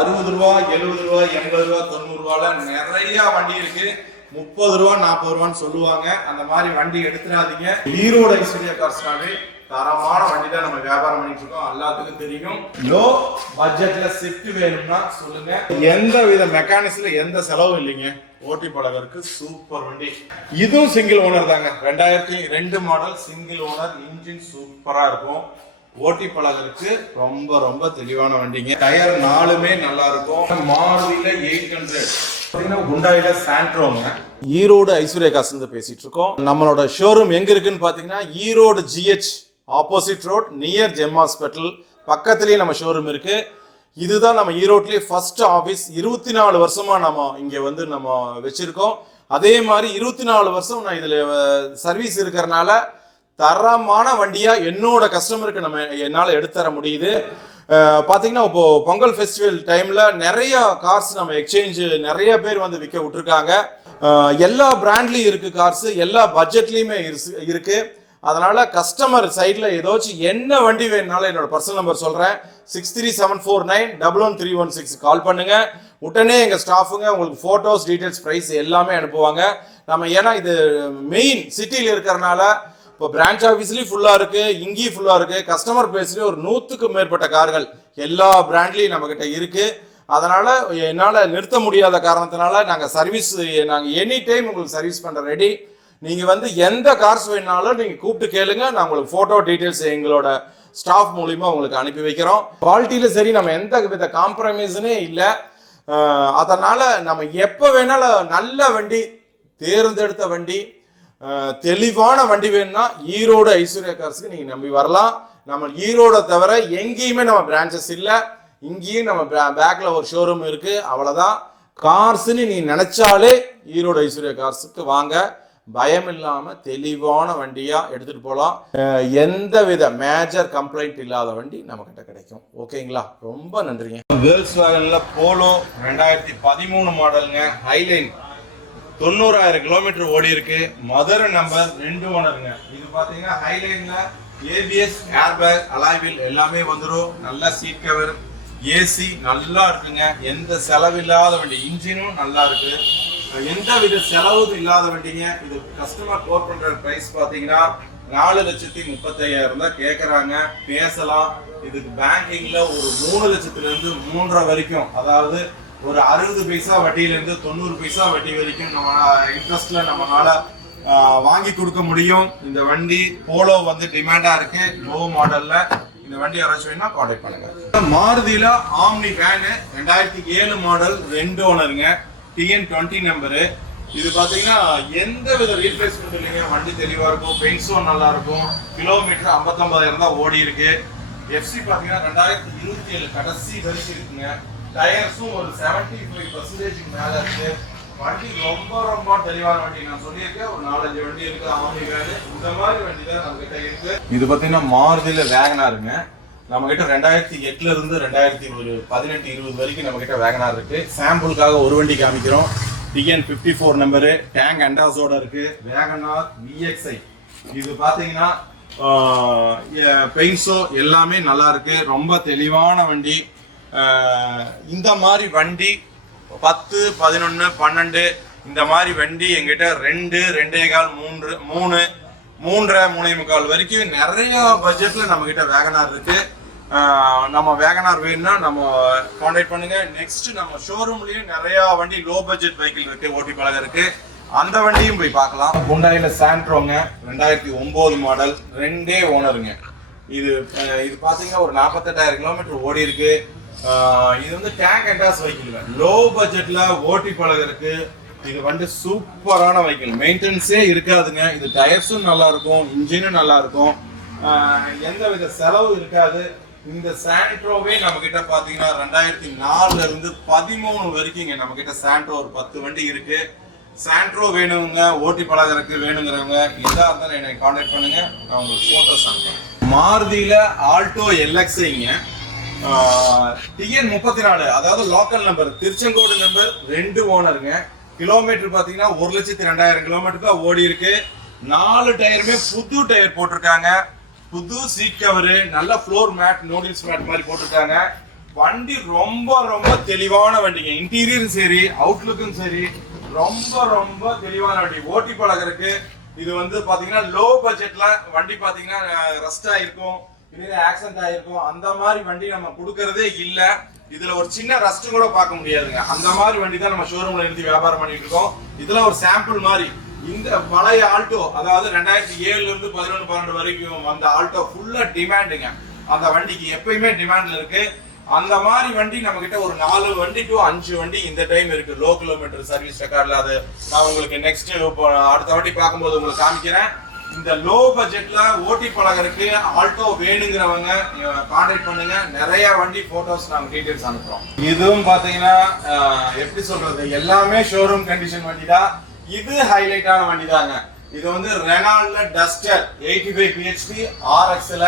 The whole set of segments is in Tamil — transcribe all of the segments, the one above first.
60 ரூபா 70 ரூபா 80 ரூபா 90 ரூபால நிறைய வண்டி இருக்கு. 30 ரூபா 40 ரூபான்னு சொல்லுவாங்க. அந்த மாதிரி வண்டி எடுத்துடாதீங்க. ஈரோடு ஐஸ்வர்யா கார்ஸ்னாவே தரமான வண்டி தான் நம்ம வியாபாரம் பண்ணிட்டு இருக்கோம். எல்லாத்துக்கும் தெரியும். லோ பட்ஜெட்ல ஸ்விஃப்ட் வேணும்னா சொல்லுங்க. எந்த வித மெக்கானிக்ஸ்ல எந்த செலவும் இல்லைங்க. ஓட்டி பழகருக்கு சூப்பர் வண்டி. இதுவும் சிங்கிள் ஓனர் தாங்க. 2002 மாடல் சிங்கிள் ஓனர். இன்ஜின் சூப்பரா இருக்கும். ஓட்டி பழகருக்கு ரொம்ப ரொம்ப தெளிவான வண்டிங்க. டயர் 4மே நல்லா இருக்கும். மாருதியில 800, ஹுண்டாயில சாண்ட்ரோங்க. ஈரோடு ஐஸ்வர்யா கார்ஸ் பேசிட்டு இருக்கோம். நம்மளோட ஷோரூம் எங்க இருக்குன்னு பாத்தீங்கன்னா Erode GH opposite road near GeM hospital பக்கத்துலயே நம்ம ஷோரூம் இருக்கு. இதுதான் நம்ம ஈரோட்லயே ஃபர்ஸ்ட் ஆபீஸ். 24 வருஷமா நம்ம இங்க வந்து நம்ம வச்சிருக்கோம். அதே மாதிரி 24 வருஷம் நான் இதுல சர்வீஸ் இருக்கிறதுனால தரமான வண்டியா என்னோட கஸ்டமருக்கு என்னால எடுத்து தர முடியுது. பாத்தீங்கன்னா இப்போ பொங்கல் ஃபெஸ்டிவல் டைம்ல நிறைய கார்ஸ் நம்ம எக்ஸ்சேஞ்ச் நிறைய பேர் வந்து விற்க விட்டுருக்காங்க. எல்லா பிராண்ட்லயும் இருக்கு கார்ஸ், எல்லா பட்ஜெட்லயுமே இருக்கு. அதனால கஸ்டமர் சைட்ல ஏதாச்சும் என்ன வண்டி வேணும்னாலும் என்னோட பர்சனல் நம்பர் சொல்றேன். 6374911316 கால் பண்ணுங்க. உடனே எங்க ஸ்டாஃபுங்க உங்களுக்கு போட்டோஸ், டீடைல்ஸ், பிரைஸ் எல்லாமே அனுப்புவாங்க. நம்ம ஏன்னா இது மெயின் சிட்டியில இருக்கிறதுனால இப்போ பிரான்ச் ஆஃபீஸ்லயும் ஃபுல்லா இருக்கு, இங்கேயும் ஃபுல்லா இருக்கு. கஸ்டமர் பேஸ்லயும் ஒரு 100க்கும் மேற்பட்ட கார்கள் எல்லா பிராண்ட்லயும் நம்ம கிட்ட இருக்கு. அதனால என்னால நிறுத்த முடியாத காரணத்தினால நாங்க எனி டைம் உங்களுக்கு சர்வீஸ் பண்ற ரெடி. நீங்க வந்து எந்த கார்ஸ் வேணாலும் நீங்க கூப்பிட்டு கேளுங்க. நான் உங்களுக்கு போட்டோ டீடைல்ஸ் எங்களோட ஸ்டாஃப் மூலியமா உங்களுக்கு அனுப்பி வைக்கிறோம். குவாலிட்டியில சரி நம்ம எந்த வித காம்ப்ரமைஸனே இல்லை. அதனால நம்ம எப்ப வேணாலும் நல்ல வண்டி, தேர்ந்தெடுத்த வண்டி, தெளிவான வண்டி வேணும்னா ஈரோடு ஐஸ்வர்யா கார்ஸ்க்கு நீங்க நம்பி வரலாம். நம்ம ஈரோட தவிர எங்கேயுமே நம்ம பிரான்ச்சஸ் இல்லை. இங்கேயும் நம்ம பேக்ல ஒரு ஷோரூம் இருக்கு. அவ்வளவுதான். கார்ஸ்ன்னு நீ நினைச்சாலே ஈரோடு ஐஸ்வர்யா கார்ஸுக்கு வாங்க. பயம் இல்லாம தெளிவான வண்டியா எடுத்துட்டு போகலாம். எந்த வித மேஜர் கம்ப்ளைண்ட் இல்லாத வண்டி நம்ம கிட்ட கிடைக்கும். ஓகேங்களா? ரொம்ப நன்றிங்க. வேர்ல்ஸ் வேகன்ல போலோ 2013 மாடலுங்க. ஹைலைன் 90,000 கிலோமீட்டர் ஓடி இருக்கு. Mother number 2 ஓனருங்க. இது பாத்தீங்கன்னா ஹைலைன்ல ABS, ஏர்பேக், அலாய்வில் எல்லாமே வந்துடும். நல்ல சீட் கவர், ஏசி நல்லா இருக்குங்க. எந்த செலவில்லாத வண்டி. இன்ஜினும் நல்லா இருக்கு. எந்த வித செலவு இல்லாத வண்டிங்க. இது கஸ்டமர் கோட் பண்ற பிரைஸ் பாத்தீங்கன்னா 4,35,000 தான் கேக்குறாங்க. பேசலாம். இதுக்கு பேங்கிங்ல ஒரு 3 லட்சத்துல இருந்து 3.5 வரைக்கும், அதாவது ஒரு 60 பைசா வட்டியில இருந்து 90 பைசா வட்டி வரைக்கும் நம்ம இன்ட்ரெஸ்ட்ல நம்மளால வாங்கி கொடுக்க முடியும். இந்த வண்டி போலோ வந்து டிமாண்டா இருக்கு. லோ மாடல்ல இந்த வண்டி யாராச்சும் வேணா கான்டாக்ட் பண்ணுங்க. மாருதியில ஆம்னி வேனு 2007 மாடல் 2 ஓனருங்க. TN20 number. இது பாத்தீங்கன்னா எந்த வித ரீப்ளேஸ்மெண்ட் இல்லைங்க. வண்டி தெளிவா இருக்கும். பெயிண்ட்ஸும் நல்லா இருக்கும். கிலோமீட்டர் 59,000 தான் ஓடி இருக்கு. FC பாத்தீங்கன்னா 2027 கடைசி வரைக்கும் இருக்குங்க. டயர்ஸும் ஒரு 75% மேல இருக்கு. வண்டி ரொம்ப ரொம்ப தெளிவான வண்டி. நான் சொல்லியிருக்கேன் ஒரு 4-5 வண்டி இருக்கு ஆம்னி வேனு. இந்த மாதிரி வண்டி தான் நம்ம கிட்ட இருக்கு. இது பாத்தீங்கன்னா மாருதியில வேகனாருங்க. நம்ம கிட்ட 2008ல இருந்து 2018-20 வரைக்கும் நம்ம கிட்ட வேகனார் இருக்கு. சாம்பிளுக்காக ஒரு வண்டி காமிக்கிறோம். TN54 number. டேங்க் அண்டாஸோட இருக்கு. Wagon R VXI. இது பாத்தீங்கன்னா பெயிண்ட்ஸோ எல்லாமே நல்லா இருக்கு. ரொம்ப தெளிவான வண்டி. இந்த மாதிரி வண்டி 10, 11, 12 இந்த மாதிரி வண்டி எங்கிட்ட 2, 2.25, 3, 3.5 வரைக்கும் நிறைய பட்ஜெட்ல நம்ம கிட்ட வேகனார் இருக்கு. நம்ம வேகனார் வேணும்னா நம்ம கான்டாக்ட் பண்ணுங்க. நெக்ஸ்ட் நம்ம ஷோரூம்லயும் நிறைய வண்டி லோ பட்ஜெட் வெஹிக்கிள் இருக்கு. ஓட்டி பழக இருக்கு. அந்த வண்டியும் போய் பார்க்கலாம். ஹுண்டாயில சாண்ட்ரோங்க 2009 மாடல் 2 ஓனருங்க. இது பாத்தீங்கன்னா ஒரு 48,000 கிலோமீட்டர் ஓடி இருக்கு. இது வந்து டேங்க் அண்டாஸ் வெஹிக்கிள். லோ பட்ஜெட்ல ஓட்டி பழக இருக்கு. இது வந்து சூப்பரான வெஹிக்கிள். மெயின்டெனன்ஸே இருக்காதுங்க. இது டயர்ஸும் நல்லா இருக்கும். இன்ஜினும் நல்லா இருக்கும். எந்த வித செலவு இருக்காது. இந்த சாண்ட்ரோவே நம்ம கிட்ட பாத்தீங்கன்னா 2004ல இருந்து 13 வரைக்கும் நம்ம கிட்ட சாண்ட்ரோ ஒரு 10 வண்டி இருக்கு. சாண்ட்ரோ வேணுங்க, ஓட்டி பழகறதுக்கு வேணுங்கிறவங்க எதா இருந்தாலும் என்னை கான்டாக்ட் பண்ணுங்க. நான் உங்களுக்கு போட்டோஸ் அனுப்புறேன். மாருதியில ஆல்டோ LXIங்க. TN34, அதாவது லோக்கல் நம்பர், திருச்செங்கோடு நம்பர், 2 ஓனருங்க. கிலோமீட்டர் பாத்தீங்கன்னா 1,02,000 கிலோமீட்டர் தான் ஓடி இருக்கு. 4 டயருமே புது டயர் போட்டிருக்காங்க. புது சீட் கவரு, நல்ல ஃப்ளோர் மேட், நூடில்ஸ் மேட் மாதிரி போட்டிருக்காங்க. வண்டி ரொம்ப ரொம்ப தெளிவான வண்டிங்க. இன்டீரியரும் சரி அவுட்லுக்கும் சரி ரொம்ப ரொம்ப தெளிவான வண்டி. ஓட்டி பழகிறதுக்கு இது வந்து பாத்தீங்கன்னா லோ பட்ஜெட்ல வண்டி பாத்தீங்கன்னா ரஸ்ட் ஆயிருக்கும், இல்ல ஆக்சிடென்ட் ஆயிருக்கும், அந்த மாதிரி வண்டி நம்ம கொடுக்கறதே இல்ல. இதுல ஒரு சின்ன ரஸ்ட் கூட பார்க்க முடியாதுங்க. அந்த மாதிரி வண்டி தான் நம்ம ஷோரூம்ல நிறுத்தி வியாபாரம் பண்ணிட்டு இருக்கோம். இதுல ஒரு சாம்பிள் மாதிரி இந்த பழைய ஆல்டோ, அதாவது 2007ல இருந்து 11 12 வரைக்கும் அந்த ஆல்டோ ஃபுல்லா டிமாண்டுங்க. அந்த வண்டிக்கு எப்பயுமே டிமாண்ட்ல இருக்கு. அந்த மாதிரி வண்டி நம்ம கிட்ட ஒரு 4 வண்டி டு 5 வண்டி இந்த டைம் இருக்கு. லோ கிலோமீட்டர் சர்வீஸ் ரெக்கார்ட்ல அது நான் உங்களுக்கு நெக்ஸ்ட் அடுத்த வண்டி பார்க்கும்போது உங்களுக்கு காமிக்கிறேன். இந்த லோ பட்ஜெட்ல ஓட்டி பழகிறதுக்கு ஆல்டோ வேணுங்கிறவங்க கான்டாக்ட் பண்ணுங்க. நிறைய வண்டி போட்டோஸ் நாங்க டீடைல்ஸ் அனுப்புறோம். இதுவும் பாத்தீங்கன்னா எப்படி சொல்றது, எல்லாமே ஷோரூம் கண்டிஷன் வண்டி தான். இது ஹைலைட்டான வண்டி தாங்க. இது வந்து ரெனால்ட்ல டஸ்டர் 85 PHP RXல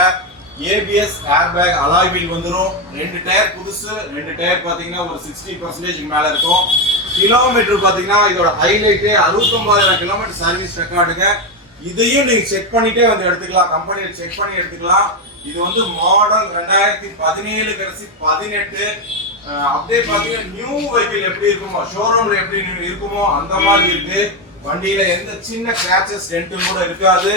ABS ஏர்பேக் அலாய் வீல் வந்துரும். 2 டயர் புதுசு, 2 டயர் பாத்தீங்கன்னா ஒரு 60% மேல இருக்கும். கிலோமீட்டர் பாத்தீங்கன்னா இதோட ஹைலைட் 69,000 கிலோமீட்டர் சர்வீஸ் ரெக்கார்டுங்க. இதையும் நீங்க செக் பண்ணிட்டே வந்து எடுத்துக்கலாம், கம்பெனியில செக் பண்ணி எடுத்துக்கலாம். இது வந்து மாடல் 2017 கடைசி 18. அப்படியே பாத்தீங்கன்னா நியூ வெஹிக்கிள் எப்படி இருக்குமோ, ஷோரூம்ல எப்படி இருக்குமோ அந்த மாதிரி இருக்கு. வண்டியில எந்த சின்ன கிராச்சஸ் டென்ட்டும் கூட இருக்காது.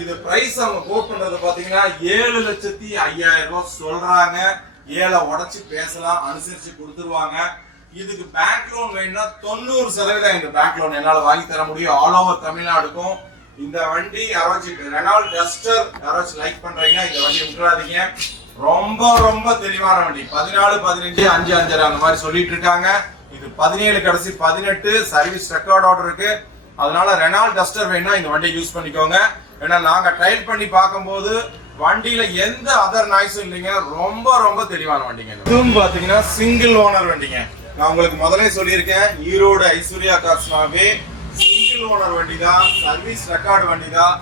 இது பிரைஸ் அவங்க கோட் பண்றது பாத்தீங்கன்னா 7,05,000 ரூபாய் சொல்றாங்க. 7 உடைச்சு பேசலாம், அனுசரிச்சு கொடுத்துருவாங்க. இதுக்கு பேங்க் லோன் வேணும்னா 90% இந்த பேங்க் லோன் என்னால வாங்கி தர முடியும். ஆல் ஓவர் தமிழ்நாடுக்கும். இந்த வண்டி யாராச்சும் ரெனால்ட் டஸ்டர் யாராச்சும் லைக் பண்றீங்கன்னா இந்த வண்டி விட்டுறாதீங்க. ரொம்ப ரொம்ப தெளிவான வண்டி. 14 15 5 5 அந்த மாதிரி சொல்லிட்டு இருக்காங்க. இது 17 கடைசி 18 சர்வீஸ் ரெக்கார்ட் ஆர்டர் இருக்கு. அதனால ரெனால்ட் டஸ்டர் வேணும்னா இந்த வண்டியை யூஸ் பண்ணிக்கோங்க. ஏன்னா நாங்க ட்ரையல் பண்ணி பார்க்கும்போது வண்டியில எந்த அதர் நாய்ஸும் இல்லைங்க. ரொம்ப ரொம்ப தெளிவான வண்டிங்க. இதுவும் பாத்தீங்கன்னா சிங்கிள் ஓனர் வண்டிங்க. நான் உங்களுக்கு முதலே சொல்லியிருக்கேன், ஈரோடு ஐஸ்வர்யா கார்ஸ்னாவே சிங்கிள் ஓனர் வண்டி தான், சர்வீஸ் ரெக்கார்டு வண்டி தான்.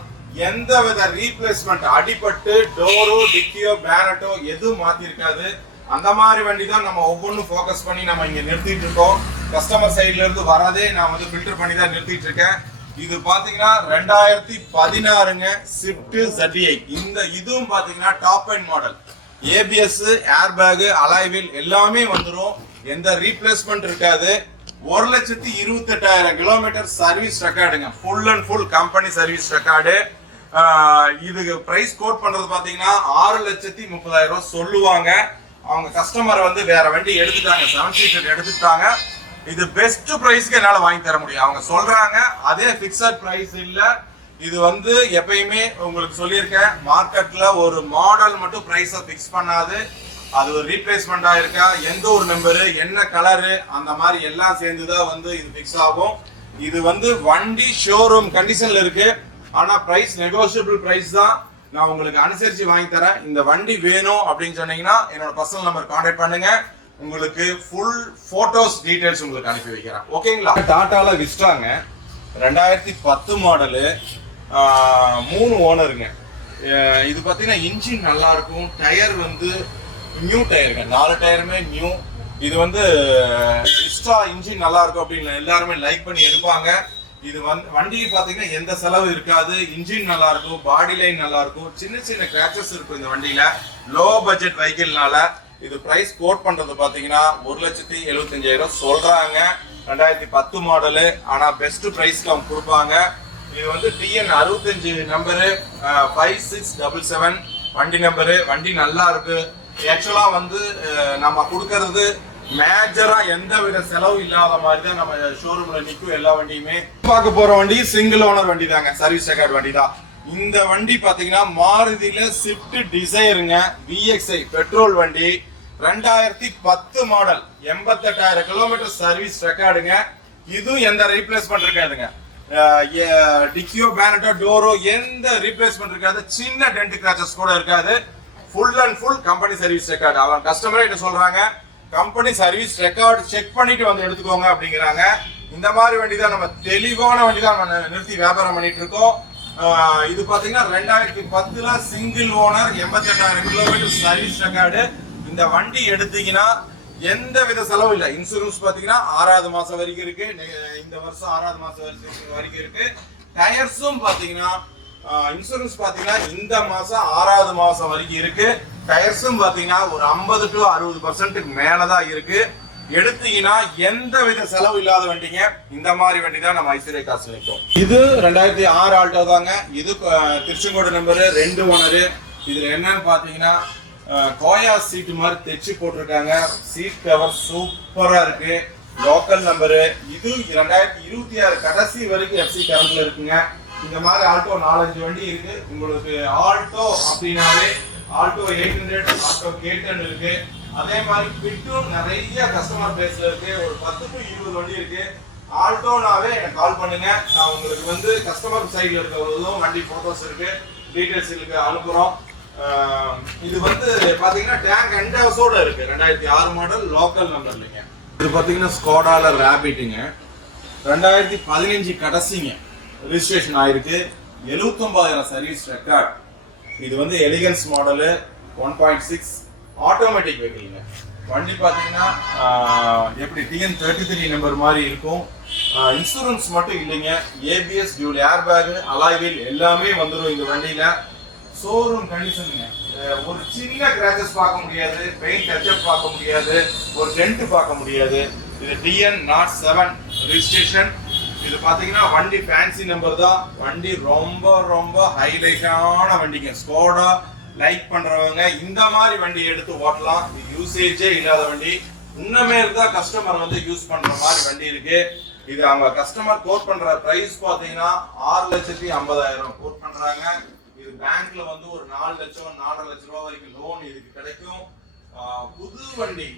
எந்த வித ரீப்ளேஸ்மெண்ட், அடிபட்டு டோரோ டிக்கியோ பேனட்டோ எதுவும் மாத்தி இருக்காது. அந்த மாதிரி வண்டி தான் நம்ம ஒவ்வொன்றும் ஃபோக்கஸ் பண்ணி நம்ம இங்க நிறுத்திட்டு இருக்கோம். கஸ்டமர் சைட்ல இருந்து வரதே நான் வந்து ஃபில்டர் பண்ணி தான் நிறுத்திட்டு இருக்கேன். இது பாத்தீங்கன்னா 2016ங்க ஸ்விஃப்ட் ZDI. இந்த இதுவும் பாத்தீங்கன்னா top end model. ABS airbag alloy wheel எல்லாமே வந்துடும். எந்த ரீப்ளேஸ்மெண்ட் இருக்காது. 1,28,000 கிலோமீட்டர் சர்வீஸ் ரெக்கார்டுங்க. Full and full company service record. இதுக்கு பிரைஸ் கோட் பண்றது பாத்தீங்கன்னா 6,30,000 ரூபாய் சொல்லுவாங்க. அவங்க கஸ்டமர் வந்து வேற வண்டி எடுத்துட்டாங்க, 7 சீட்டர் எடுத்துட்டாங்க. இது பெஸ்ட் பிரைஸ்க்கு என்னால வாங்கி தர முடியும். அவங்க சொல்றாங்க, அதே பிக்சட் பிரைஸ் இல்ல. இது வந்து எப்பயுமே உங்களுக்கு சொல்லியிருக்கேன், மார்க்கெட்ல ஒரு மாடல் மட்டும் பிரைஸ பிக்ஸ் பண்ணாது. அது ஒரு ரீப்ளேஸ்மெண்டா இருக்கா, எந்த ஒரு நம்பரு, என்ன கலரு, அந்த மாதிரி எல்லாம் சேர்ந்துதான் வந்து இது பிக்ஸ் ஆகும். இது வந்து வண்டி ஷோரூம் கண்டிஷன்ல இருக்கு. ஆனா பிரைஸ் நெகோசியபிள் பிரைஸ் தான். நான் உங்களுக்கு அனுசரிச்சு வாங்கி தரேன். இந்த வண்டி வேணும் அப்படின்னு சொன்னீங்கன்னா என்னோட பர்சனல் நம்பர் கான்டாக்ட் பண்ணுங்க. உங்களுக்கு ஃபுல் போட்டோஸ் டீடைல்ஸ் உங்களுக்கு அனுப்பி வைக்கிறேன். ஓகேங்களா? டாடால விஸ்டாங்க 2010 மாடலு, 3 ஓனருங்க. இது பாத்தீங்கன்னா இன்ஜின் நல்லா இருக்கும். டயர் வந்து நியூ டயருங்க, 4 டயருமே நியூ. இது வந்து விஸ்டா இன்ஜின் நல்லா இருக்கும் அப்படின்னு எல்லாருமே லைக் பண்ணி எடுப்பாங்க. இது வந்து வண்டிக்கு பாத்தீங்கன்னா எந்த செலவு இருக்காது. இன்ஜின் நல்லா இருக்கும், பாடி லைன் நல்லா இருக்கும். சின்ன சின்ன கிராச்சஸ் இருக்கும் இந்த வண்டியில. லோ பட்ஜெட் வெஹிக்கிள்னால இது பிரைஸ் கோட் பண்றது பாத்தீங்கன்னா 1,75,000 சொல்றாங்க. 2010 மாடலு. ஆனா பெஸ்ட் பிரைஸ்க்கு அவங்க கொடுப்பாங்க. இது வந்து TN 65 நம்பரு, 5677 வண்டி நம்பரு. வண்டி நல்லா இருக்கு. ஆக்சுவலா வந்து நம்ம கொடுக்கறது மேஜரா எந்த வித செலவு இல்லாத மாதிரி தான் நம்ம ஷோரூம்ல நிக்கும் எல்லா வண்டியுமே. பார்க்க போற வண்டி சிங்கிள் ஓனர் வண்டி தாங்க, சர்வீஸ் ரெக்கார்ட் வண்டி தான். இந்த வண்டி பாத்தீங்கன்னா மாருதியில ஸ்விஃப்ட் டிசைருங்க, VXI பெட்ரோல் வண்டி, 2010 மாடல், 88,000 கிலோமீட்டர் சர்வீஸ் ரெக்கார்டுங்க. இதுவும் எந்த ரீப்ளேஸ்மெண்ட் இருக்காதுங்க. டிக்கியோ பேனட்டோ டோரோ எந்த ரீப்ளேஸ்மெண்ட் இருக்காது. சின்ன டென்ட் கிராச்சஸ் கூட இருக்காது. Full and full company service record. அவங்க கஸ்டமரே என்ன சொல்றாங்க, கம்பெனி சர்வீஸ் ரெக்கார்டு செக் பண்ணிட்டு வந்து எடுத்துக்கோங்க அப்படிங்கிறாங்க. இந்த மாதிரி வண்டி தான் நம்ம தெளிவான வண்டி தான் நம்ம நிறுத்தி வியாபாரம் பண்ணிட்டு இருக்கோம். இது பாத்தீங்கன்னா 2010ல single owner, 88,000 kilometre service record. இந்த வண்டி எடுத்தீங்கன்னா எந்த வித செலவும் இல்ல. இன்சூரன்ஸ் பாத்தீங்கன்னா 6வது மாசம் வரைக்கும் இருக்கு. இந்த வருஷம் 6வது மாசம் வரைக்கும் இருக்கு. டயர்ஸும் பாத்தீங்கன்னா இன்சூரன்ஸ் பாத்தீங்கன்னா இந்த மாசம் 6வது மாசம் வரைக்கும் இருக்கு. டயர்ஸும் பாத்தீங்கன்னா ஒரு 50 to 60% மேலதான் இருக்கு. எடுத்தீங்கன்னா எந்த வித செலவு இல்லாத வண்டிங்க. இந்த மாதிரி வண்டி தான் நம்ம ஐஸ்வர்யா காசு வைக்கும். இது 2006 ஆல்டோ தாங்க. இது திருச்செங்கோடு நம்பர், 2 ஓனரு. இதுல என்னன்னு பாத்தீங்கன்னா கோயா சீட் மாதிரி தைச்சு போட்டிருக்காங்க. சீட் கவர் சூப்பரா இருக்கு. Local number. இது 2026 கடைசி வரைக்கும் எஃப்சி கரண்ட்ல இருக்குங்க. இந்த மாதிரி ஆல்டோ 4-5 வண்டி இருக்கு. உங்களுக்கு ஆல்டோ அப்படின்னாவே ஆல்டோ 800, ஆல்டோ K10 இருக்கு. அதே மாதிரி பிட்டும் நிறைய கஸ்டமர் பேஸ்ல இருக்கு. ஒரு 10 to 20 வண்டி இருக்கு. ஆல்டோனாவே எனக்கு கால் பண்ணுங்க. நான் உங்களுக்கு வந்து கஸ்டமர் சைட்ல இருக்கிறதும் வண்டி போட்டோஸ் இருக்கு, டீடைல்ஸ் இருக்கு, அனுப்புறோம். இது வந்து பாத்தீங்கன்னா டேங்க் என்டாஸோட இருக்கு. 2006 மாடல் லோக்கல் நம்பர் இல்லைங்க. இது பாத்தீங்கன்னா ஸ்கோடால ராபிட்டுங்க. 2015 கடைசிங்க ரெஜிஸ்ட்ரேஷன் ஆயிருக்கு. 79,000 சர்வீஸ் ரெக்கார்ட். இது வந்து எலிகன்ஸ் மாடலு 1.6 ஆட்டோமேட்டிக் வெஹிக்கிள்ங்க. வண்டி பாத்தீங்கன்னா எப்படி TN33 நம்பர் மாதிரி இருக்கும். இன்சூரன்ஸ் மட்டும் இல்லைங்க. ABS, dual air bag, alloy wheel எல்லாமே வந்துடும் இந்த வண்டியில. ஷோரூம் கண்டிஷனுங்க. ஒரு சின்ன கிராச்சஸ் பார்க்க முடியாது, பெயிண்ட் டச்சப் பார்க்க முடியாது, ஒரு டென்ட் பார்க்க முடியாது. இது TN07 ரெஜிஸ்ட்ரேஷன். இது பாத்தீங்கன்னா வண்டி ஃபேன்சி நம்பர் தான். வண்டி ரொம்ப ரொம்ப ஹைலைட்டான வண்டிங்க. ஸ்கோடா லைக் பண்றவங்க இந்த மாதிரி வண்டி எடுத்து ஓட்டலாம். இது யூசேஜே இல்லாத வண்டி. இன்னமே தான் கஸ்டமர் வந்து யூஸ் பண்ற மாதிரி வண்டி இருக்கு. இது அவங்க கஸ்டமர் கோட் பண்ற பிரைஸ் பாத்தீங்கன்னா 6,50,000 கோட் பண்றாங்க. இது பேங்க்ல வந்து ஒரு 4 லட்சம் 4.5 லட்சம் ரூபாய் வரைக்கும் லோன் இதுக்கு கிடைக்கும். புது வண்டி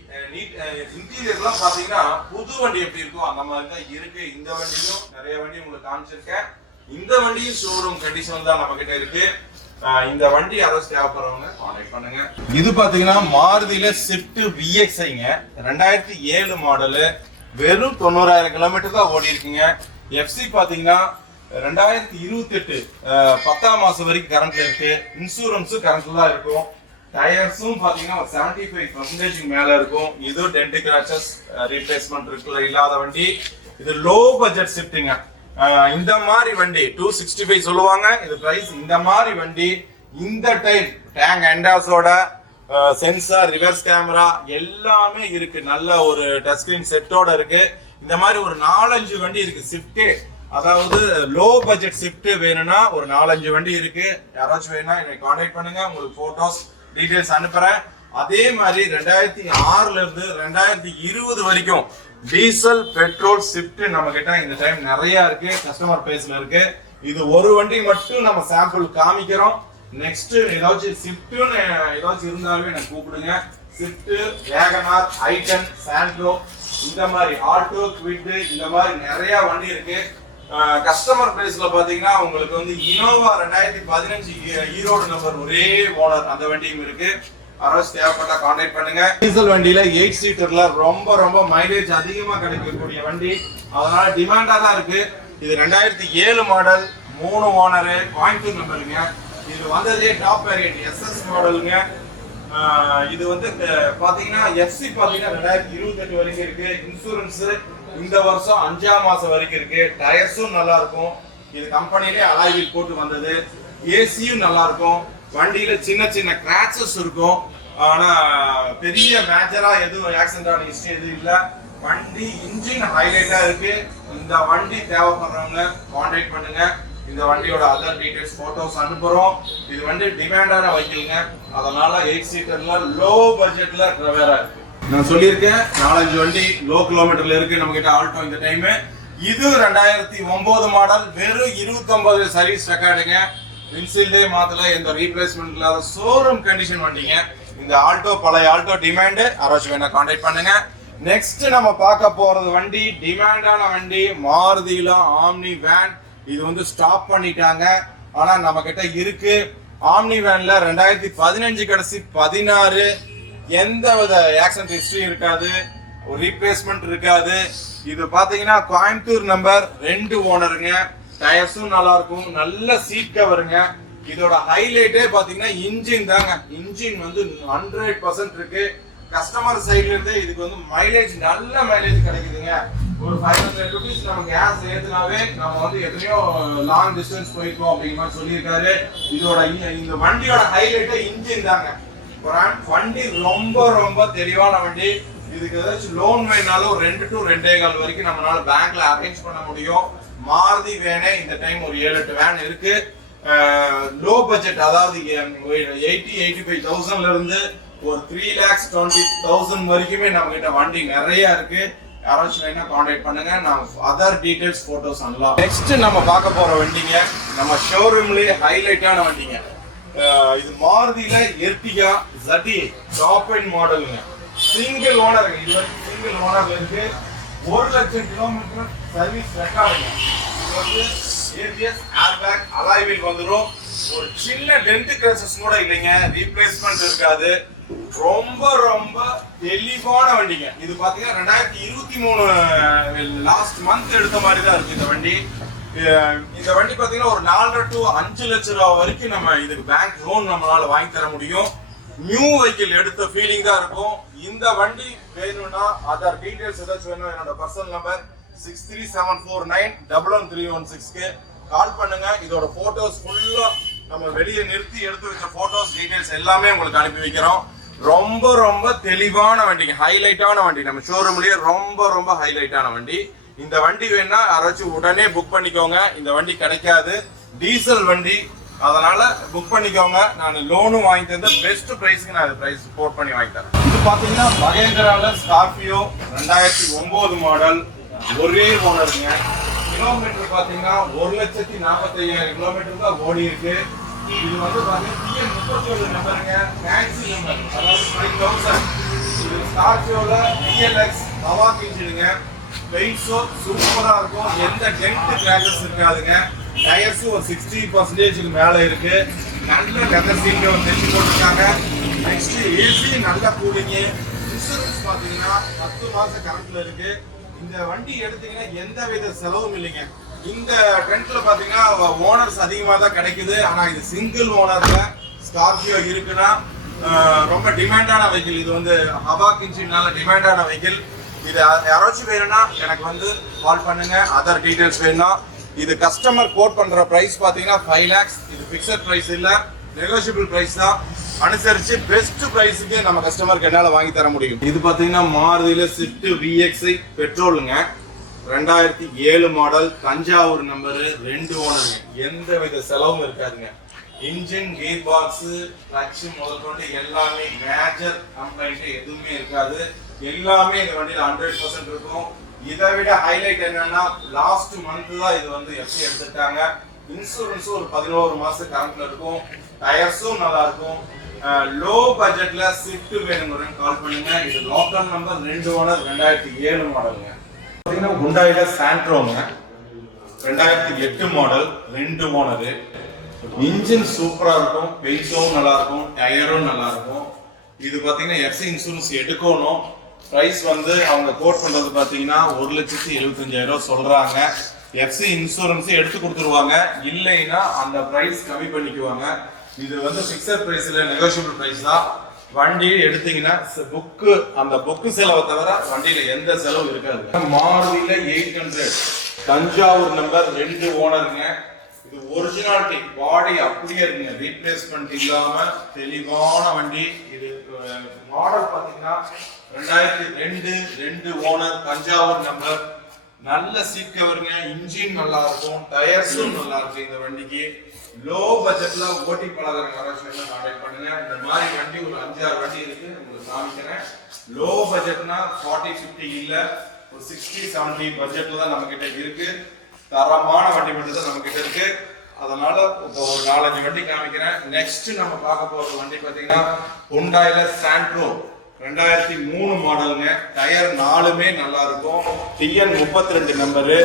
இன்டீரியர்லாம் பாத்தீங்கன்னா புது வண்டி எப்படி இருக்கும் அந்த மாதிரி தான் இருக்கு. இந்த வண்டியும் நிறைய வண்டி உங்களுக்கு காமிச்சிருக்கேன். இந்த வண்டியும் ஷோரூம் கண்டிஷன் தான் நம்ம கிட்ட இருக்கு. இந்த வண்டி யாராவது தேவைப்படுறவங்க கான்டாக்ட் பண்ணுங்க. இது பாத்தீங்கன்னா மாருதியில ஸ்விஃப்ட் VXIங்க. 2007 மாடலு. வெறும் 90,000 கிலோமீட்டர் தான் ஓடி இருக்குங்க. எஃப்சி பாத்தீங்கன்னா 2028 10ஆம் மாசம் வரைக்கும் கரண்ட்ல இருக்கு. இன்சூரன்ஸும் கரண்ட்ல தான் இருக்கும். டயர்ஸும் பாத்தீங்கன்னா 75% மேல இருக்கும். இது டென்ட் கிராச்சஸ் ரீப்ளேஸ்மெண்ட் இருக்குல்ல இல்லாத வண்டி. இது லோ பட்ஜெட் ஷிஃப்ட்டுங்க. இந்த மாதிரி வண்டி 265 சொல்லுவாங்க. இது பிரைஸ். இந்த மாதிரி வண்டி இந்த டைம் டேங்க் என்டாஸோட சென்சார், ரிவர்ஸ் கேமரா எல்லாமே இருக்கு. நல்ல ஒரு டச் ஸ்கிரீன் செட்டோட இருக்கு. இந்த மாதிரி ஒரு 4-5 வண்டி இருக்கு. ஷிஃப்டே அதாவது லோ பட்ஜெட் ஷிஃப்ட் வேணும்னா ஒரு 4-5 வண்டி இருக்கு. யாராச்சும் வேணும்னா என்னை கான்டாக்ட் பண்ணுங்க. உங்களுக்கு போட்டோஸ் டீடைல்ஸ் அனுப்புறேன். அதே மாதிரி 2006ல இருந்து 2020 வரைக்கும் டீசல், பெட்ரோல், ஷிஃப்ட் நம்ம கிட்ட இந்த டைம் நிறைய இருக்கு. கஸ்டமர் பேஸ்ல இருக்கு. இது ஒரு வண்டி மட்டும் நம்ம சாம்பிள் காமிக்கிறோம். நெக்ஸ்ட் ஏதாச்சும் ஷிஃப்ட்னு ஏதாச்சும் இருந்தாலும் எனக்கு கூப்பிடுங்க. ஷிஃப்ட், வேகனார், I10, சாண்ட்ரோ, இந்த மாதிரி ஆல்டோ, குவிட், இந்த மாதிரி நிறைய வண்டி இருக்கு. கஸ்டமர் பிரைஸ்ல பாத்தீங்கன்னா உங்களுக்கு வந்து இனோவா 2015 ஈரோடு நம்பர் ஒரே ஓனர் அந்த வண்டியும் இருக்கு. யாராவது தேவைப்பட்டா கான்டாக்ட் பண்ணுங்க. டீசல் வண்டியில 8 சீட்டர்ல ரொம்ப ரொம்ப மைலேஜ் அதிகமா கிடைக்கக்கூடிய வண்டி. அதனால டிமாண்டா தான் இருக்கு. இது 2007 மாடல், 3 ஓனரு, கோயம்புத்தூர் நம்பருங்க. இது வந்ததே டாப் வேரியன்ட் SS மாடலுங்க. இது வந்து பாத்தீங்கன்னா எஃப்சி பாத்தீங்கன்னா 2028 வரைக்கும் இருக்கு. இன்சூரன்ஸ் இந்த வருஷம் 5ஆம் மாசம் வரைக்கும் இருக்கு. டயர்ஸும் நல்லா இருக்கும். இது கம்பெனிலே அலாய் வீல் போட்டு வந்தது. ஏசியும் நல்லா இருக்கும். வண்டியில சின்ன சின்ன கிராச்சஸ் இருக்கும். ஆனா பெரிய மேஜரா எதுவும் ஆக்சிடென்ட் ஹிஸ்டரி எதுவும் இல்ல. வண்டி இன்ஜின் ஹைலைட்டா இருக்கு. இந்த வண்டி தேவைப்படுறவங்க கான்டாக்ட் பண்ணுங்க. இந்த வண்டியோட அதர் டீடைல்ஸ் போட்டோஸ் அனுப்புறோம். இது வண்டி டிமாண்டான வைக்கலுங்க. அதனால 8 சீட்டர்ல லோ பட்ஜெட்ல ட்ரெவேரா இருக்கு. நான் சொல்லியிருக்கேன் 4-5 வண்டி லோ கிலோமீட்டர்ல இருக்கு நம்ம கிட்ட ஆல்டோ இந்த டைம். இது 2009 மாடல். வெறும் 29 சர்வீஸ் ரெக்கார்டுங்க. வின்சீல்டே மாத்தல, எந்த ரீப்ளேஸ்மெண்ட் இல்லாத ஷோரூம் கண்டிஷன் வண்டிங்க. இந்த ஆல்டோ பழைய ஆல்டோ டிமாண்ட். யாராச்சும் வேணா கான்டாக்ட் பண்ணுங்க. நெக்ஸ்ட் நம்ம பார்க்க போறது வண்டி டிமாண்டான வண்டி மாருதியில ஆம்னி வேன். இது வந்து ஸ்டாப் பண்ணிட்டாங்க. ஆனா நம்ம கிட்ட இருக்கு. ஆம்னி வேன்ல 2015 கடைசி 16 எந்த வித ஆக்சிடென்ட் ஹிஸ்டரி இருக்காது, ஒரு ரீப்ளேஸ்மெண்ட் இருக்காது. இது பாத்தீங்கன்னா கோயம்புத்தூர் நம்பர், 2 ஓனருங்க. டயர்ஸும் நல்லா இருக்கும். நல்ல சீட் கவருங்க. இதோட ஹைலைட்டே பாத்தீங்கன்னா இன்ஜின் தாங்க. இன்ஜின் வந்து 100% இருக்கு. கஸ்டமர் சைட்ல இருந்து இதுக்கு வந்து மைலேஜ் நல்ல மைலேஜ் கிடைக்குதுங்க. ஒரு 500 rupees நம்ம கேஸ் ஏத்துனாவே நம்ம வந்து எத்தனையோ லாங் டிஸ்டன்ஸ் போயிருக்கோம் அப்படிங்கிற மாதிரி சொல்லியிருக்காரு. இதோட இந்த வண்டியோட ஹைலைட்டே இன்ஜின் தாங்க. வண்டி ரொம்ப ரொம்ப தெளிவான வண்டி. இதுக்கு ஏதாச்சும் லோன் வேணாலும் 2 to 2.25 வரைக்கும் நம்மளால பேங்க்ல அரேஞ்ச் பண்ண முடியும். மாருதி வேனே இந்த டைம் ஒரு 7-8 வேன் இருக்கு. லோ பட்ஜெட், அதாவது 80-85,000ல இருந்து ஒரு 3,20,000 வரைக்குமே நம்ம கிட்ட வண்டி நிறைய இருக்கு. யாராச்சும் வேணா கான்டாக்ட் பண்ணுங்க. நான் அதர் டீடைல்ஸ் போட்டோஸ் அனுப்பலாம். நெக்ஸ்ட் நம்ம பார்க்க போற வண்டிங்க நம்ம ஷோரூம்லயே ஹைலைட்டான வண்டிங்க. இது மாருதியில எர்டிகா ZE டாப் எண்ட் மாடலுங்க. சிங்கிள் ஓனர், இது வந்து சிங்கிள் ஓனர்ல இருக்கு. 1,00,000 கிலோமீட்டர் சர்வீஸ் ரெக்கார்டுங்க. இது வந்து ABS ஏர்பேக் அலாய் வீல் வந்துரும். ஒரு சின்ன டென்ட் கிராச்சஸ் கூட இல்லைங்க, ரீப்ளேஸ்மெண்ட் இருக்காது. ரொம்ப ரொம்ப தெளிவான வண்டிங்க. இது பாத்தீங்கன்னா 2023 லாஸ்ட் மந்த் எடுத்த மாதிரி தான் இருக்கு இந்த வண்டி. இந்த வண்டி பாத்தீங்கன்னா ஒரு 4.5 to 5 லட்சம் ரூபாய் வரைக்கும் நம்ம இதுக்கு பேங்க் லோன் நம்மளால வாங்கி தர முடியும். நியூ வெஹிக்கிள் எடுத்த ஃபீலிங் தான் இருக்கும். இந்த வண்டி வேணும்னா அதர் டீடைல்ஸ் ஏதாச்சும் வேணும், என்னோட பர்சனல் நம்பர் 6374911316க்கு கால் பண்ணுங்க. இதோட போட்டோஸ் ஃபுல்லா நம்ம வெளியே நிறுத்தி எடுத்து வச்ச போட்டோஸ் டீடைல்ஸ் எல்லாமே உங்களுக்கு அனுப்பி வைக்கிறோம். ரொம்ப ரொம்ப தெளிவான வண்டிங்க, ஹைலைட்டான வண்டி. நம்ம ஷோரூம்லயே ரொம்ப ரொம்ப ஹைலைட்டான வண்டி. இந்த வண்டி வேணா யாராச்சும் உடனே புக் பண்ணிக்கோங்க. இந்த வண்டி கிடைக்காது, டீசல் வண்டி, அதனால புக் பண்ணிக்கோங்க. நான் லோனும் வாங்கி தந்து பெஸ்ட் பிரைஸ்க்கு நான் பிரைஸ் போட் பண்ணி வாங்கி தரேன். இது பாத்தீங்கன்னா மகேந்திரால ஸ்கார்பியோ 2009 மாடல், ஒரே ஓனருங்க. கிலோமீட்டர் பாத்தீங்கன்னா 1,45,000 கிலோமீட்டர் தான் ஓடி இருக்கு. இது வந்து பாத்தீங்கன்னா TN31 நம்பருங்க, ஃபேன்சி நம்பர், அதாவது 5,000. இது ஸ்கார்பியோல DLX ஹவாக் இன்ஜினுங்க. பெயிண்ட்ஸோ சூப்பரா இருக்கும், எந்த டென்ட் கிராச்சஸ் இருக்காதுங்க. டயர்ஸ் ஒரு 60% மேல இருக்கு. நல்ல லெதர் சீட் தைச்சு போட்டிருக்காங்க. நெக்ஸ்ட் ஏசி நல்ல கூலிங். இன்சூரன்ஸ் பாத்தீங்கன்னா 10 மாசம் கரண்ட்ல இருக்கு. இந்த வண்டி எடுத்தீங்கன்னா எந்த வித செலவும் இல்லைங்க. இந்த ட்ரெண்ட்ல பாத்தீங்கன்னா ஓனர்ஸ் அதிகமா தான் கிடைக்குது. ஆனா இது சிங்கிள் ஓனர்ல ஸ்கார்பியோ இருக்குன்னா ரொம்ப டிமாண்டான வெஹிக்கிள். இது வந்து ஹவாக் இன்ஜினால டிமாண்டான வெஹிக்கிள். இது யாராச்சும் வேணும்னா எனக்கு வந்து கால் பண்ணுங்க. அதர் டீடைல்ஸ் வேணும்னா இது கஸ்டமர் கோட் பண்ற பிரைஸ் பாத்தீங்கன்னா 5 lakhs. இது பிக்சட் பிரைஸ் இல்ல, நெகோஷியபிள் பிரைஸ் தான். அனுசரிச்சு பெஸ்ட் பிரைஸுக்கு நம்ம கஸ்டமருக்கு என்னால வாங்கி தர முடியும். இது பாத்தீங்கன்னா மாருதியில ஸ்விஃப்ட் VXi பெட்ரோலுங்க, 2007 மாடல், தஞ்சாவூர் நம்பரு, 2 ஓனருங்க. எந்த வித செலவும் இருக்காதுங்க. இன்ஜின், கியர் பாக்ஸ், கிளட்ச் முதற்கொண்டு எல்லாமே மேஜர் கம்ப்ளைண்ட் எதுவுமே இருக்காது. எல்லாமே இந்த வண்டியில 100% இருக்கும். இதை விட ஹைலைட் என்னன்னா லாஸ்ட் மந்த் தான் இது வந்து எப்படி எடுத்துட்டாங்க. இன்சூரன்ஸும் ஒரு 11 மாசம் கரண்ட்ல இருக்கும். டயர்ஸும் நல்லா இருக்கும். லோ பட்ஜெட்ல ஸ்விஃப்ட் வேணுங்கிறவங்க கால் பண்ணுங்க. இது லோக்கல் நம்பர், 2 ஓனர், 2007 மாடலுங்க. பாத்தீங்கன்னா ஹுண்டாயில சாண்ட்ரோங்க, 2008 மாடல், 2 ஓனரு. இன்ஜின் சூப்பரா இருக்கும், பெயிண்ட்ஸும் நல்லா இருக்கும், டயரும் நல்லா இருக்கும். இது பாத்தீங்கன்னா FC இன்சூரன்ஸ் எடுக்கணும். பிரைஸ் வந்து அவங்க கோட் பண்றது பாத்தீங்கன்னா 1,75,000 சொல்றாங்க. FC இன்சூரன்ஸ் எடுத்து கொடுத்துருவாங்க, இல்லைன்னா அந்த பிரைஸ் கம்மி பண்ணிக்குவாங்க. இது வந்து பிக்சட் பிரைஸ்ல நெகோஷியபிள் பிரைஸ் தான். வண்டி எடுத்தீங்கன்னா புக்கு, அந்த புக்கு செலவை தவிர வண்டியில எந்த செலவும் இருக்காது. மாருதியில 800 தஞ்சாவூர் நம்பர், 2 ஓனருங்க. இது ஒரிஜினாலிட்டி, பாடி அப்படியே இருக்குங்க, ரீப்ளேஸ்மெண்ட் இல்லாம தெளிவான வண்டி. இது மாடல் பாத்தீங்கன்னா 2002, 2 ஓனர், தஞ்சாவூர் நம்பர். நல்ல சீட் கவருங்க, இன்ஜின் நல்லா இருக்கும், டயர்ஸும் நல்லா இருக்கு. இந்த வண்டிக்கு லோ பட்ஜெட்ல ஓட்டி பழகிற யாராச்சும் கான்டாக்ட் பண்ணுங்க. இந்த மாதிரி வண்டி ஒரு 5-6 வண்டி இருக்கு, உங்களுக்கு காமிக்கிறேன். லோ பட்ஜெட்னா 40-50 இல்ல, ஒரு 60-70 பட்ஜெட்ல தான் நம்ம கிட்ட இருக்கு. தரமான வண்டி மட்டும் தான் நம்ம கிட்ட இருக்கு. அதனால இப்போ ஒரு 4-5 வண்டி காமிக்கிறேன். நெக்ஸ்ட் நம்ம பார்க்க போற வண்டி பாத்தீங்கன்னா ஹுண்டாயில சாண்ட்ரோ, 2003 மாடலுங்க. டயர் 4மே நல்லா இருக்கும். TN32 number.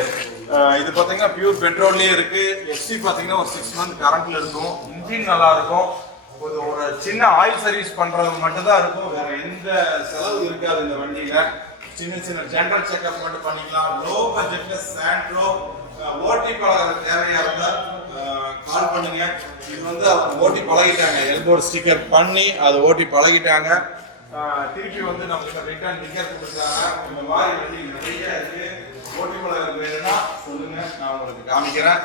இது பாத்தீங்கன்னா பியூர் பெட்ரோல்லயே இருக்கு. FC பாத்தீங்கன்னா ஒரு 6 மந்த் கரண்ட்ல இருக்கும். இன்ஜின் நல்லா இருக்கும். ஒரு சின்ன ஆயில் சர்வீஸ் பண்றது மட்டும் தான் இருக்கும், வேற எந்த செலவு இருக்காது இந்த வண்டியில. சின்ன சின்ன ஜெனரல் செக்அப் மட்டும் பண்ணிக்கலாம். லோ பட்ஜெட்ல சாண்ட்ரோ ஓட்டி பழகிற தேவையா இருந்தா கால் பண்ணுங்க. இது வந்து அவங்க ஓட்டி பழகிட்டாங்க, எல்போர்ட் ஸ்டிக்கர் பண்ணி அதை ஓட்டி பழகிட்டாங்க. திருப்பி வந்து நம்மளுக்கு ரிட்டர்ன் டிக்கெட் கொடுத்தாங்க. இந்த மாதிரி வண்டி நிறைய இருக்கு. ஓட்டி பழகிறது வேணும்னா சொல்லுங்க, நான் உங்களுக்கு காமிக்கிறேன்.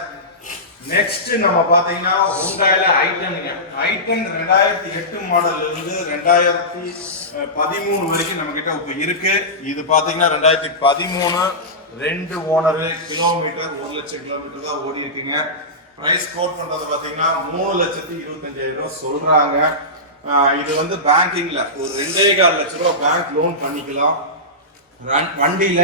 நெக்ஸ்ட் நம்ம பாத்தீங்கன்னா ஹுண்டாயில ஐட்டனுங்க. ஐட்டன் 2008 மாடல்ல இருந்து 2013 வரைக்கும் நம்ம கிட்ட இப்ப இருக்கு. இது பாத்தீங்கன்னா 2013, 2 ஓனரு, கிலோமீட்டர் 1,00,000 கிலோமீட்டர் தான் ஓடி இருக்குங்க. பிரைஸ் கோட் பண்றது பாத்தீங்கன்னா 3,25,000 சொல்றாங்க. இது வந்து பேங்கிங்ல ஒரு 2,4 லட்சம் ரூபாய் பேங்க் லோன் பண்ணிக்கலாம். வண்டியில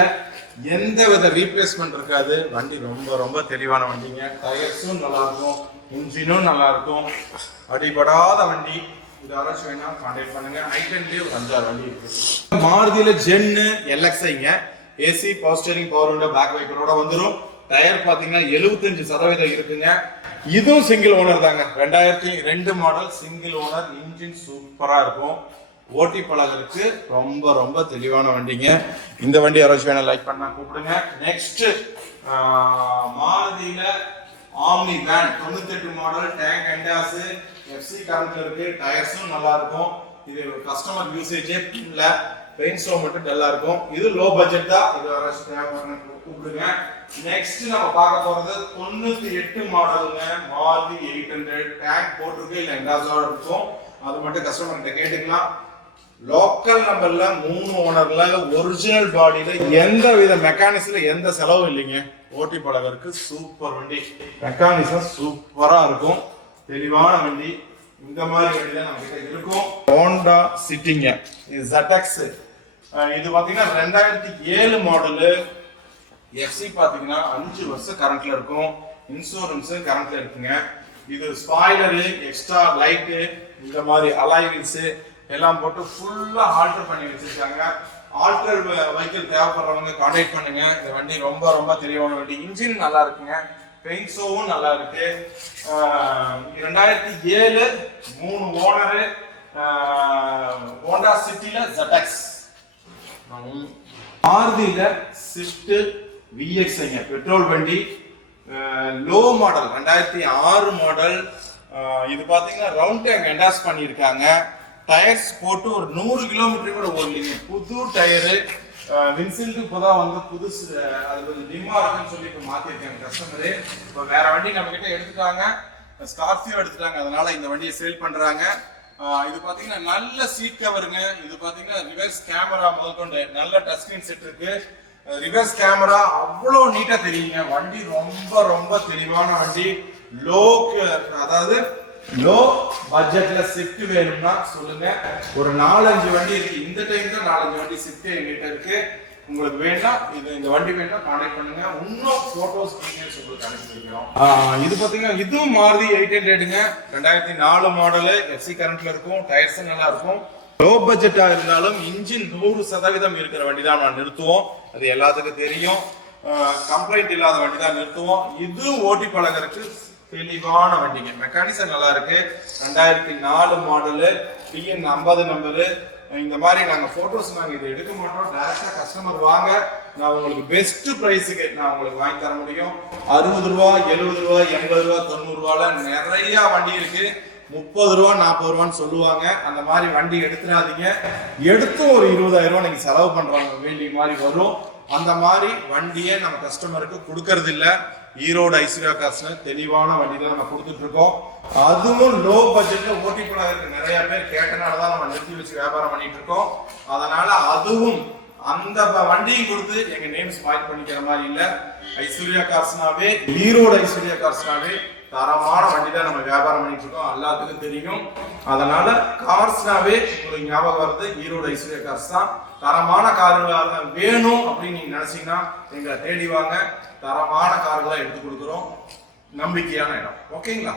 எந்த வித ரீப்ளேஸ்மெண்ட் இருக்காது. வண்டி ரொம்ப ரொம்ப தெளிவான வண்டிங்க. டயர்ஸும் நல்லா இருக்கும், இன்ஜினும் நல்லா இருக்கும், அடிபடாத வண்டி. இது யாராச்சும் வேணா கான்டாக்ட் பண்ணுங்க. ஐட்டன்லயே ஒரு 5-6 வண்டி இருக்கு. மாருதியில ஜென்னு எல்எக்ஸ்ஐங்க. AC, power steering, power window, back வைப்பரோட வந்துடும். டயர் பாத்தீங்கன்னா 75% இருக்குங்க. இதுவும் சிங்கிள் ஓனர் தாங்க. 2002 மாடல், சிங்கிள் ஓனர், இன்ஜின் சூப்பரா இருக்கும். ஓட்டி பழகிறதுக்கு ரொம்ப ரொம்ப தெளிவான வண்டிங்க. இந்த வண்டி யாராச்சும் வேணா லைக் பண்ணா கூப்பிடுங்க. நெக்ஸ்ட் மாருதியில ஆம்னி வேன் 98 மாடல், டேங்க் எண்டாஸ், எஃப்சி கரண்ட்ல இருக்கு. டயர்ஸும் நல்லா இருக்கும். இது கஸ்டமர் யூசேஜே இல்ல, பெயிண்ட் ஷோ மட்டும் டல்லா இருக்கும். இது லோ பட்ஜெட் தான். இது யாராச்சும் தேவைப்படுறேன் கூப்பிடுங்க. நெக்ஸ்ட் நம்ம பார்க்க போறது 98 மாடலுங்க, மாருதி 800. டேங்க் போட்டிருக்கு, இல்ல எண்டாஸோட இருக்கும். அது மட்டும் கஸ்டமர் கிட்ட கேட்டுக்கலாம். லோக்கல் நம்பர்ல 3 ஓனர்ல ஒரிஜினல் பாடியில எந்த வித மெக்கானிக்ஸ்ல எந்த செலவும் இல்லைங்க. ஓட்டி பழகருக்கு சூப்பர் வண்டி. மெக்கானிக்ஸ் சூப்பரா இருக்கும், தெளிவான வண்டி. இந்த மாதிரி வண்டி தான் நம்ம கிட்ட இருக்கும். ஹோண்டா சிட்டிங்க, இது ZX. இது பாத்தீங்கன்னா 2007 மாடலு. எஃப்சி பாத்தீங்கன்னா 5 வருஷம் கரண்ட்ல இருக்கும். இன்சூரன்ஸ் கரண்ட்ல இருக்குங்க. இது ஸ்பாய்லரு, எக்ஸ்ட்ரா லைட்டு, இந்த மாதிரி அலாய் வீல்ஸ் எல்லாம் போட்டு ஃபுல்லா ஆல்டர் பண்ணி வச்சிருக்காங்க. ஆல்டர் வெஹிக்கிள் தேவைப்படுறவங்க கான்டாக்ட் பண்ணுங்க. இந்த வண்டி ரொம்ப ரொம்ப தெளிவான வண்டி. இன்ஜின் நல்லா இருக்குங்க, பெயிண்ட் ஷோவும் நல்லா இருக்கு. 2007, 3 ஓனரு, ஹோண்டா சிட்டில ZX. மாருதியில ஸ்விஃப்ட் VX பெட்ரோல் வண்டி, லோ மாடல், 2006 மாடல். இது பாத்தீங்கன்னா ரவுண்ட் டேங்க் எண்டாஸ் பண்ணியிருக்காங்க. டயர்ஸ் போட்டு ஒரு 100 கிலோமீட்டர் கூட ஓடலீங்க. புது டயரு, வின்சில்டு இப்போதான் வந்து புதுசு. அது கொஞ்சம் டிம்மா இருக்குன்னு சொல்லி இப்போ மாத்திருக்காங்க கஸ்டமரு. இப்போ வேற வண்டி நம்ம கிட்ட எடுத்துட்டாங்க, ஸ்கார்பியோ எடுத்துட்டாங்க. அதனால இந்த வண்டியை சேல் பண்றாங்க. இது பாத்தீங்கன்னா நல்ல சீட் கவருங்க. இது பாத்தீங்கன்னா ரிவர்ஸ் கேமரா முதற்கொண்டு நல்ல டச் ஸ்கிரீன் செட் இருக்கு. ரிவர்ஸ் கேமரா அவ்வளவு நீட்டா தெரியுங்க. வண்டி ரொம்ப ரொம்ப தெளிவான வண்டி. அதாவது லோ பட்ஜெட்ல ஸ்விஃப்ட் வேணும்னா சொல்லுங்க. ஒரு 4-5 வண்டி இருக்கு. இந்த டைம் தான் 4-5 வண்டி ஸ்விஃப்ட் எங்கிட்ட இருக்கு. உங்களுக்கு வேணா இந்த வண்டி வேணா கான்டாக்ட் பண்ணுங்க. இன்னும் போட்டோஸ் டீடைல்ஸ் உங்களுக்கு அனுப்பி வைக்கிறோம். இது பாத்தீங்கன்னா இதுவும் மாருதி 800ங்க. 2004 மாடலு, எஃப்சி கரண்ட்ல இருக்கும். டயர்ஸ் நல்லா இருக்கும். லோ பட்ஜெட்டா இருந்தாலும் இன்ஜின் 100% இருக்கிற வண்டி தான் நான் நிறுத்துவோம். அது எல்லாத்துக்கும் தெரியும். கம்ப்ளைண்ட் இல்லாத வண்டி தான் நிறுத்துவோம். இதுவும் ஓட்டி பழகிறதுக்கு தெளிவான வண்டிங்க. மெக்கானிக்ஸ் நல்லா இருக்கு. 2004 மாடலு, PN 50 நம்பரு. இந்த மாதிரி நாங்க போட்டோஸ் இதை எடுக்க மாட்டோம். டைரக்டா கஸ்டமர் வாங்க, நான் உங்களுக்கு பெஸ்ட் பிரைஸுக்கு நான் உங்களுக்கு வாங்கி தர முடியும். 60 ரூபா, 70 ரூபா, 80 ரூபா, 90 ரூபால நிறைய வண்டி இருக்கு. 30 ரூபா, 40 ரூபான்னு சொல்லுவாங்க. அந்த மாதிரி வண்டி எடுத்துடாதீங்க. எடுத்தும் ஒரு 20,000 ரூபாய் நீங்க செலவு பண்றாங்க வேண்டிய மாதிரி வரும். அந்த மாதிரி வண்டியை நம்ம கஸ்டமருக்கு கொடுக்கறது இல்ல. ஈரோடு ஐஸ்வர்யா கார்ஸ்ல தெளிவான வண்டி தான் நம்ம கொடுத்துட்டு இருக்கோம். அதுவும் லோ பட்ஜெட்ல ஓட்டி பழகிறதுக்கு நிறைய பேர் கேட்டனாலதான் நம்ம நிறுத்தி வச்சு வியாபாரம் பண்ணிட்டு இருக்கோம். அதனால அதுவும் அந்த வண்டியும் கொடுத்து எங்க நேம் ஸ்பாயில் பண்ணிக்கிற மாதிரி இல்ல. ஐஸ்வர்யா கார்ஸ்னாவே, ஈரோடு ஐஸ்வர்யா கார்ஸ்னாவே தரமான வண்டி தான் நம்ம வியாபாரம் பண்ணிட்டு இருக்கோம். எல்லாத்துக்கும் தெரியும். அதனால கார்ஸ்னாவே உங்களுக்கு ஞாபகம் வருது ஈரோடு ஐஸ்வர்யா கார்ஸ் தான். தரமான கார்கள் வேணும் அப்படின்னு நீங்க நினைச்சீங்கன்னா எங்களை தேடி வாங்க. தரமான கார்களை எடுத்து கொடுக்குறோம். நம்பிக்கையான இடம். ஓகேங்களா?